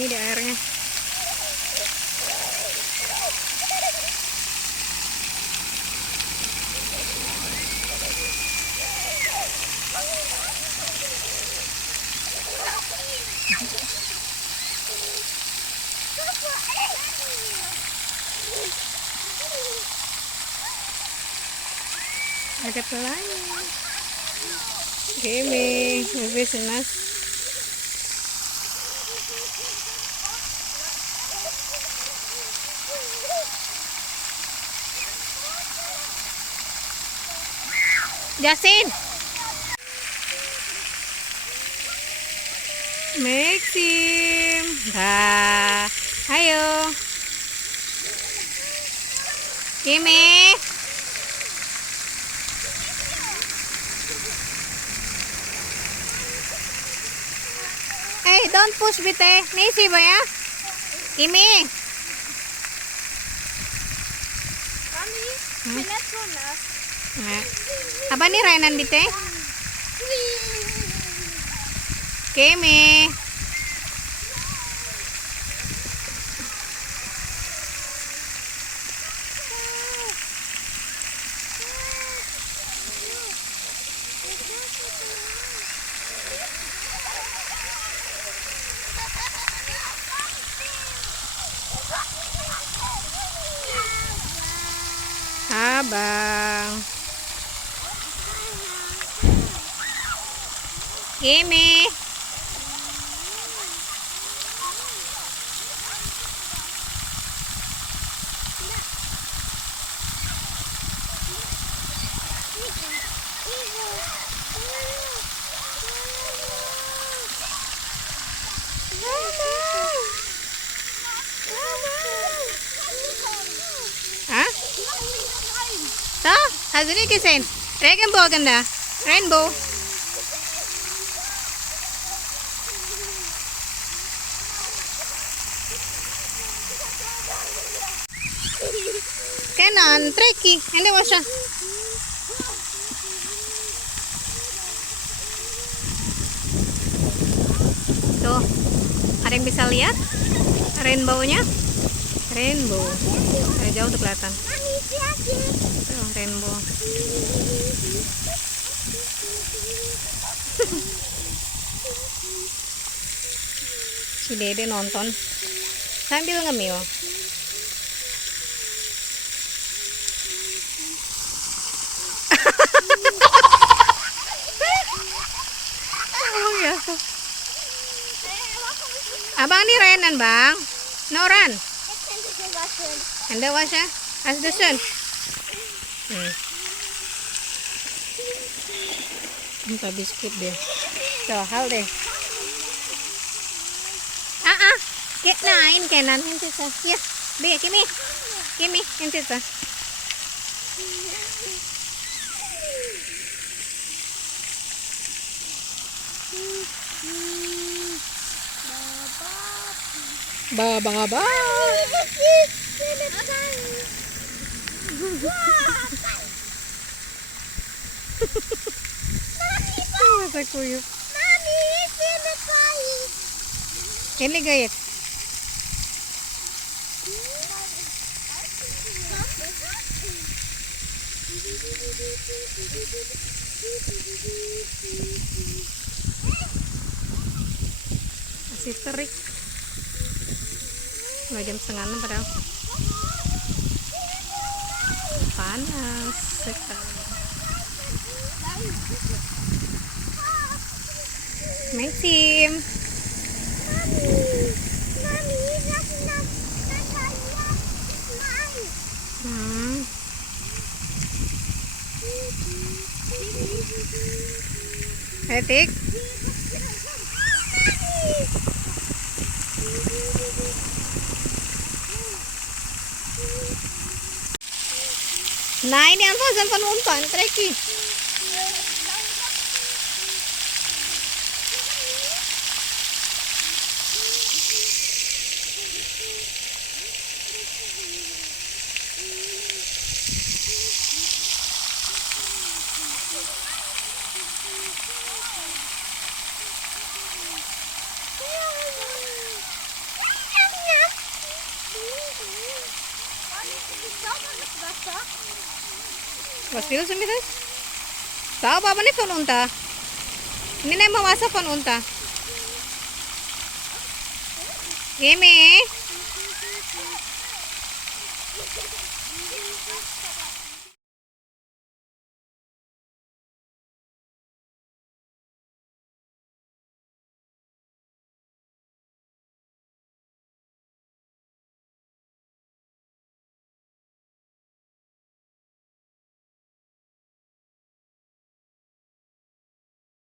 ini di airnya. Ada pelanya. Gini, lebih senas. Jasin, Maxim, dah, ayo, Kimi. Don't push bite. Nisi ba ya? Kimi. Kami, sinetron na. Apa nih Rainan bite? Kimi. Abang. Kimi. Hah? Tuh, hasilnya kisin. Rainbow ganda. Rainbow. Kanan, tricky. Hindi mo siya. Tuh, ada yang bisa lihat rainbow-nya? Rainbow. Dari jauh tuh kelihatan. Tuh, rainbow. Si Dede nonton sambil ngemil. Oh ya. Abang ini Renan bang. Noran. Anda washa? As the sun. Minta biskuit dia. Tuh, hal deh. Get nine kanan yang sisa. Ya, be, Kimi, yang sisa. Baba. Masa kuyup. Ini gayet. Masih terik. Udah jam 5:30 padahal. Panas sekali. Maxim. Etik. Nah ini apa sampan umpan treki. Was willst du mit das? Tahu Papa ni phone unta. Nene mawasa phone unta. Amy.